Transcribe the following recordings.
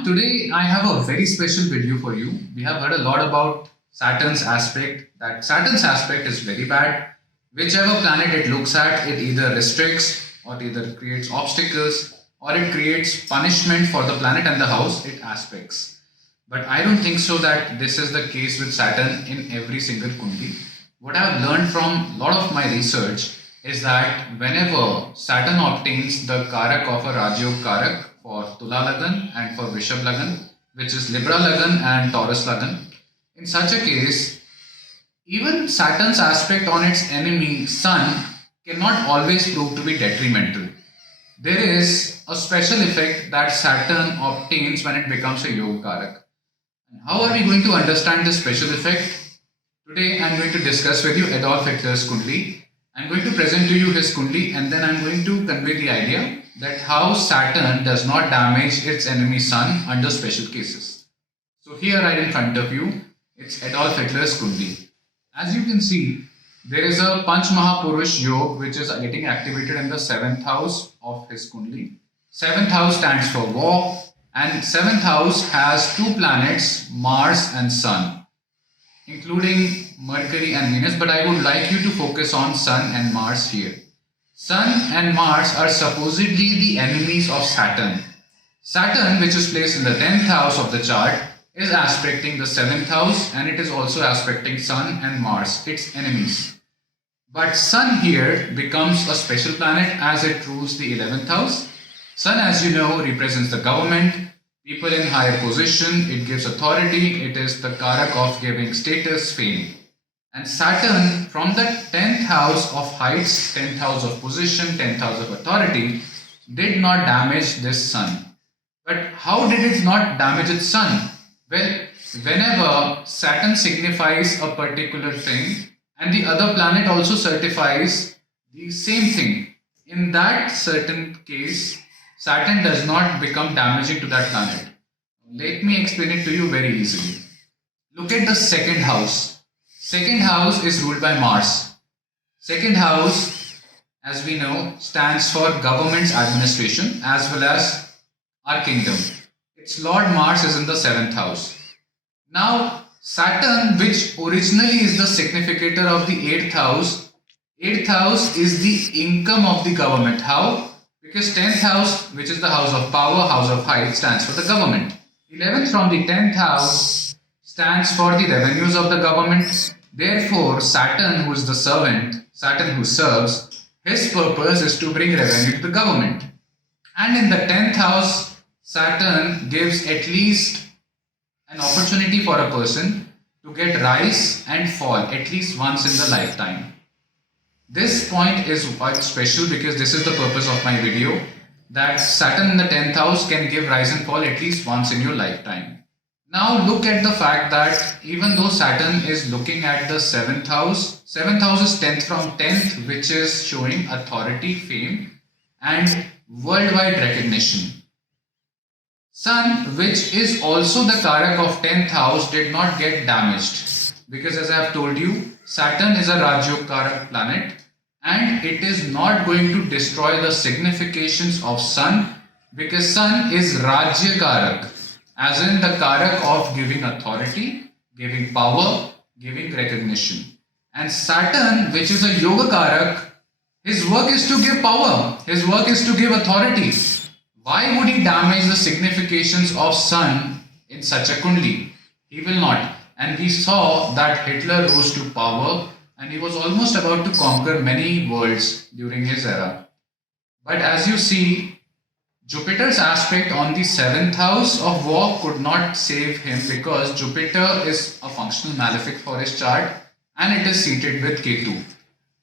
everyone. Today I have a very special video for you. We have heard a lot about Saturn's aspect, that Saturn's aspect is very bad. Whichever planet it looks at, it either restricts or it either creates obstacles or it creates punishment for the planet and the house it aspects. But I don't think so that this is the case with Saturn in every single kundi. What I've learned from a lot of my research is that whenever Saturn obtains the Karak of a Rajyog Karak for Tula Lagan and for Vrishabh Lagan, which is Libra Lagan and Taurus Lagan, in such a case, even Saturn's aspect on its enemy Sun cannot always prove to be detrimental. There is a special effect that Saturn obtains when it becomes a Yoga Karak. And how are we going to understand this special effect? Today I am going to discuss with you Adolf Hitler's Kundli. I am going to present to you his Kundli and then I am going to convey the idea that how Saturn does not damage its enemy Sun under special cases. So here right in front of you, it's Adolf Hitler's Kundli. As you can see, there is a Panch Mahapurush Yoga which is getting activated in the 7th house of his Kundli. 7th house stands for war and 7th house has two planets, Mars and Sun, including Mercury and Venus, but I would like you to focus on Sun and Mars here. Sun and Mars are supposedly the enemies of Saturn. Saturn, which is placed in the 10th house of the chart, is aspecting the 7th house and it is also aspecting Sun and Mars, its enemies. But Sun here becomes a special planet as it rules the 11th house. Sun, as you know, represents the government, people in higher position, it gives authority, it is the Karak of giving status, fame. And Saturn from the 10th house of heights, 10th house of position, 10th house of authority did not damage this Sun. But how did it not damage its Sun? Well, whenever Saturn signifies a particular thing and the other planet also certifies the same thing, in that certain case, Saturn does not become damaging to that planet. Let me explain it to you very easily. Look at the second house. Second house is ruled by Mars. Second house, as we know, stands for government's administration as well as our kingdom. Its Lord Mars is in the 7th house. Now, Saturn, which originally is the significator of the 8th house is the income of the government. How? Because 10th house, which is the house of power, house of height, stands for the government. 11th from the 10th house stands for the revenues of the government. Therefore, Saturn, who is the servant, Saturn who serves, his purpose is to bring revenue to the government. And in the 10th house, Saturn gives at least an opportunity for a person to get rise and fall at least once in the lifetime. This point is quite special because this is the purpose of my video, that Saturn in the 10th house can give rise and fall at least once in your lifetime. Now look at the fact that even though Saturn is looking at the 7th house is 10th from 10th, which is showing authority, fame and worldwide recognition. Sun, which is also the Karak of 10th house, did not get damaged because, as I have told you, Saturn is a Rajyog Karak planet and it is not going to destroy the significations of Sun because Sun is Rajya Karak, as in the Karak of giving authority, giving power, giving recognition. And Saturn, which is a Yoga Karak, his work is to give power, his work is to give authority. Why would he damage the significations of Sun in such a Kundli? He will not. And we saw that Hitler rose to power and he was almost about to conquer many worlds during his era. But as you see, Jupiter's aspect on the 7th house of war could not save him because Jupiter is a functional malefic for his chart and it is seated with Ketu.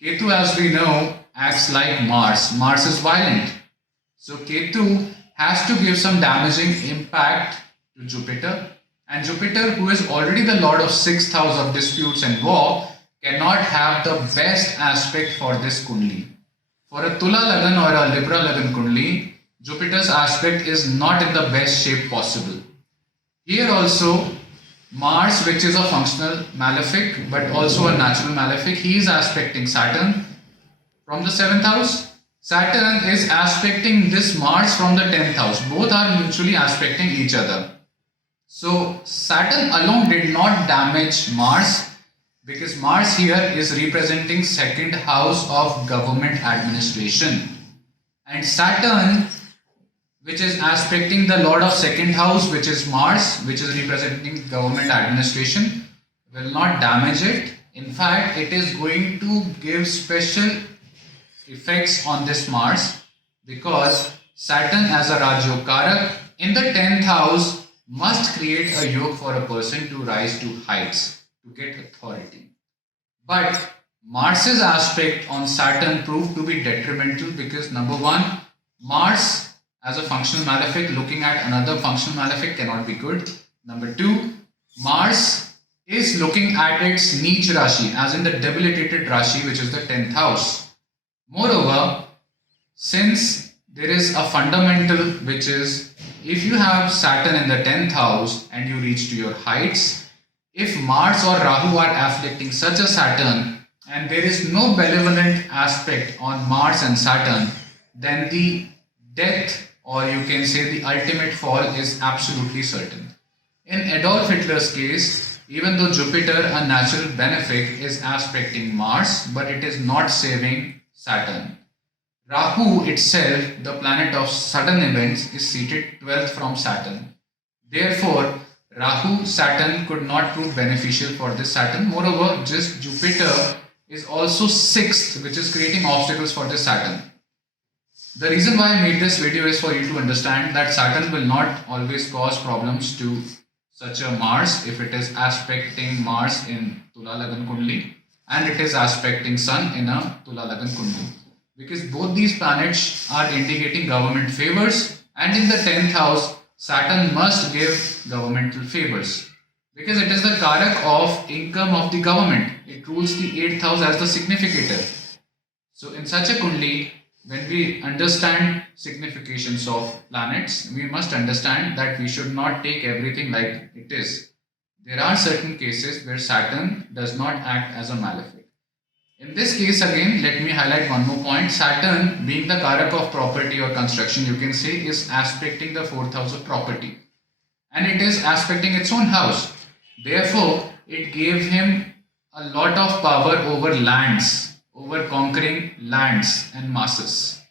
Ketu, as we know, acts like Mars. Mars is violent. So Ketu has to give some damaging impact to Jupiter, and Jupiter, who is already the lord of 6th house of disputes and war, cannot have the best aspect for this Kundli. For a Tula Lagan or a Libra Lagan Kundli, Jupiter's aspect is not in the best shape possible. Here also, Mars, which is a functional malefic but also a natural malefic, he is aspecting Saturn from the 7th house. Saturn is aspecting this Mars from the 10th house. Both are mutually aspecting each other. So Saturn alone did not damage Mars, because Mars here is representing second house of government administration. And Saturn, which is aspecting the Lord of second house, which is Mars, which is representing government administration, will not damage it. In fact, it is going to give special effects on this Mars, because Saturn as a Rajyog Karak in the 10th house must create a yoke for a person to rise to heights, to get authority. But Mars's aspect on Saturn proved to be detrimental, because number one, Mars as a functional malefic looking at another functional malefic cannot be good. Number two, Mars is looking at its Neech Rashi, as in the debilitated Rashi, which is the 10th house. Moreover, since there is a fundamental, which is if you have Saturn in the 10th house and you reach to your heights, if Mars or Rahu are afflicting such a Saturn and there is no benevolent aspect on Mars and Saturn, then the death, or you can say the ultimate fall, is absolutely certain. In Adolf Hitler's case, even though Jupiter, a natural benefic, is aspecting Mars, but it is not saving Saturn. Rahu itself, the planet of sudden events, is seated 12th from Saturn. Therefore, Rahu Saturn could not prove beneficial for this Saturn. Moreover, just Jupiter is also 6th, which is creating obstacles for this Saturn. The reason why I made this video is for you to understand that Saturn will not always cause problems to such a Mars if it is aspecting Mars in Tula Lagan Kundli and it is aspecting Sun in a Tula Lagan Kundli. Because both these planets are indicating government favors, and in the 10th house, Saturn must give governmental favors, because it is the Karak of income of the government. It rules the 8th house as the significator. So in such a Kundli, when we understand significations of planets, we must understand that we should not take everything like it is. There are certain cases where Saturn does not act as a malefic. In this case again, let me highlight one more point. Saturn, being the Karak of property or construction, you can say, is aspecting the 4th house of property. And it is aspecting its own house. Therefore, it gave him a lot of power over lands, over conquering lands and masses.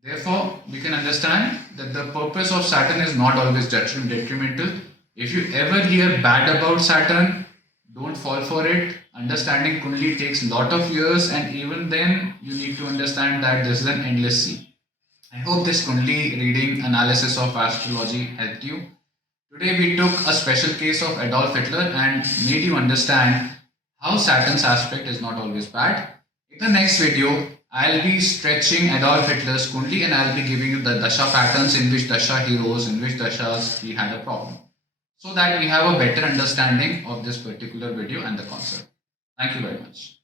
Therefore, we can understand that the purpose of Saturn is not always detrimental. If you ever hear bad about Saturn, don't fall for it. Understanding Kundli takes a lot of years, and even then you need to understand that this is an endless sea. I hope this Kundli reading analysis of astrology helped you. Today we took a special case of Adolf Hitler and made you understand how Saturn's aspect is not always bad. In the next video, I'll be stretching Adolf Hitler's Kundli and I'll be giving you the Dasha patterns, in which Dasha he rose, in which Dashas he had a problem, so that we have a better understanding of this particular video and the concept. Thank you very much.